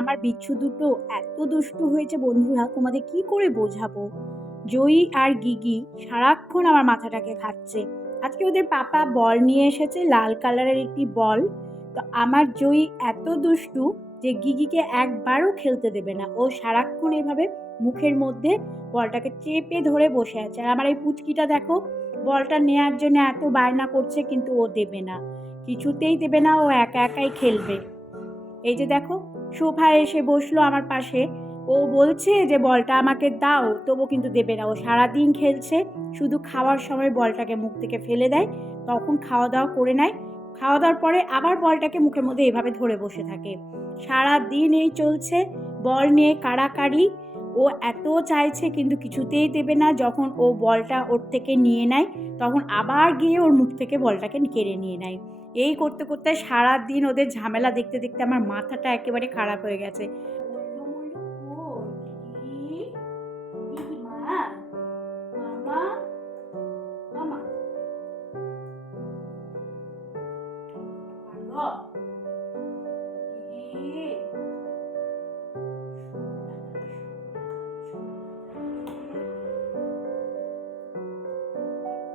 আমার বিচ্ছু দুটো এত দুষ্টু হয়েছে বন্ধুরা, তোমাদের কি করে বোঝাবো? জয়ী আর গিগি সারাক্ষণ আমার মাথাটাকে খাচ্ছে আজকে ওদের পাপা বল নিয়ে এসেছে, লাল কালারের একটি বল। তো আমার জয়ী এত দুষ্টু যে গিগিকে একবারও খেলতে দেবে না। ও সারাক্ষণ এভাবে মুখের মধ্যে বলটাকে চেপে ধরে বসে আছে। আর আমার এই পুচকিটা দেখো, বলটা নেয়ার জন্য এত বায়না করছে কিন্তু ও দেবে না। কিছুতেই দেবে না, ও একা একাই খেলবে। এই যে দেখো সোফায় এসে বসল আমার পাশে। ও বলছে যে, বলটা আমাকে দাও, তবু কিন্তু দেবে না। ও সারাদিন খেলছে, শুধু খাওয়ার সময় বলটাকে মুখ থেকে ফেলে দেয়, তখন খাওয়া দাওয়া করে নেয়। খাওয়া দাওয়ার পরে আবার বলটাকে মুখের মধ্যে এভাবে ধরে বসে থাকে। সারা দিন এই চলছে, বল নিয়ে কাড়াকাড়ি ও এত চাইছে কিন্তু কিছুতেই দেবে না যখন ও বলটা ওর থেকে নিয়ে নেয় তখন আবার গিয়ে ওর মুখ থেকে বলটাকে কেড়ে নিয়ে নেয় এই করতে করতে সারা দিন ওদের ঝামেলা দেখতে দেখতে আমার মাথাটা একেবারে খারাপ হয়ে গেছে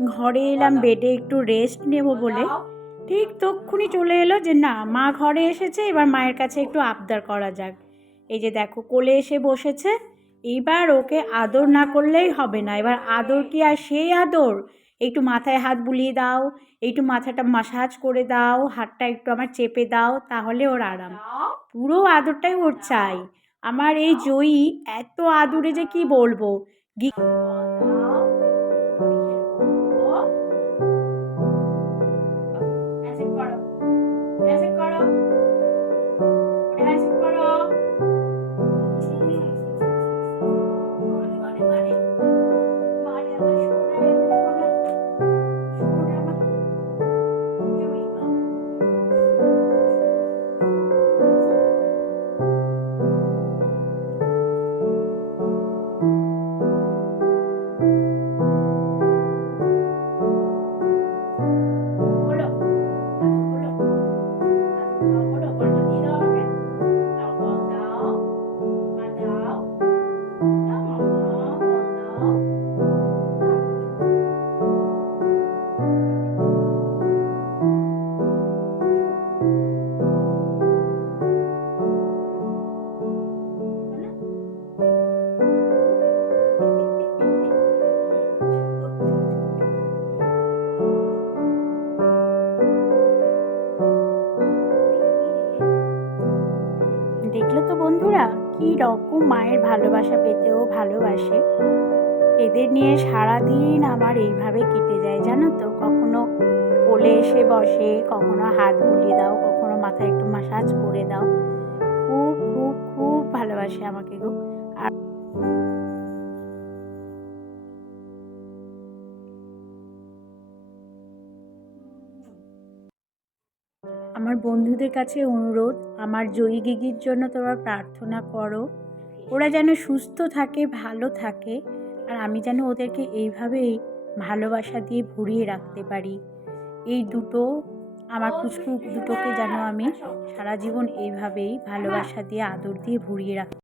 ঘরে এলাম বেডে একটু রেস্ট নেব বলে। ঠিক তক্ষুনি চলে এলো যে না মা ঘরে এসেছে এবার মায়ের কাছে একটু আবদার করা যাক। এই যে দেখো কোলে এসে বসেছে। এইবার ওকে আদর না করলেই হবে না। এবার আদর কি আর সেই আদর? একটু মাথায় হাত বুলিয়ে দাও একটু মাথাটা মাসাজ করে দাও হাতটা একটু আমার চেপে দাও তাহলে ওর আরাম। পুরো আদরটাই ওর চাই। আমার এই জয়ী এত আদুরে যে কি বলব? বন্ধুরা, কি রকম মায়ের ভালোবাসা পেতেও ভালোবাসে। এদের নিয়ে সারাদিন আমার এইভাবে কেটে যায়, জানো তো? কখনো কোলে এসে বসে, কখনো হাত বুলিয়ে দাও, কখনো মাথায় একটু মাসাজ করে দাও। খুব খুব খুব ভালোবাসে আমাকে গো। আমার বন্ধুদের কাছে অনুরোধ, আমার জয়ী গিগির জন্য তোমার প্রার্থনা করো। ওরা যেন সুস্থ থাকে, ভালো থাকে, আর আমি যেন ওদেরকে এইভাবেই ভালোবাসা দিয়ে ভরিয়ে রাখতে পারি। এই দুটো, আমার পুচকু দুটোকে যেন আমি সারা জীবন এইভাবেই ভালোবাসা দিয়ে, আদর দিয়ে ভরিয়ে রাখতে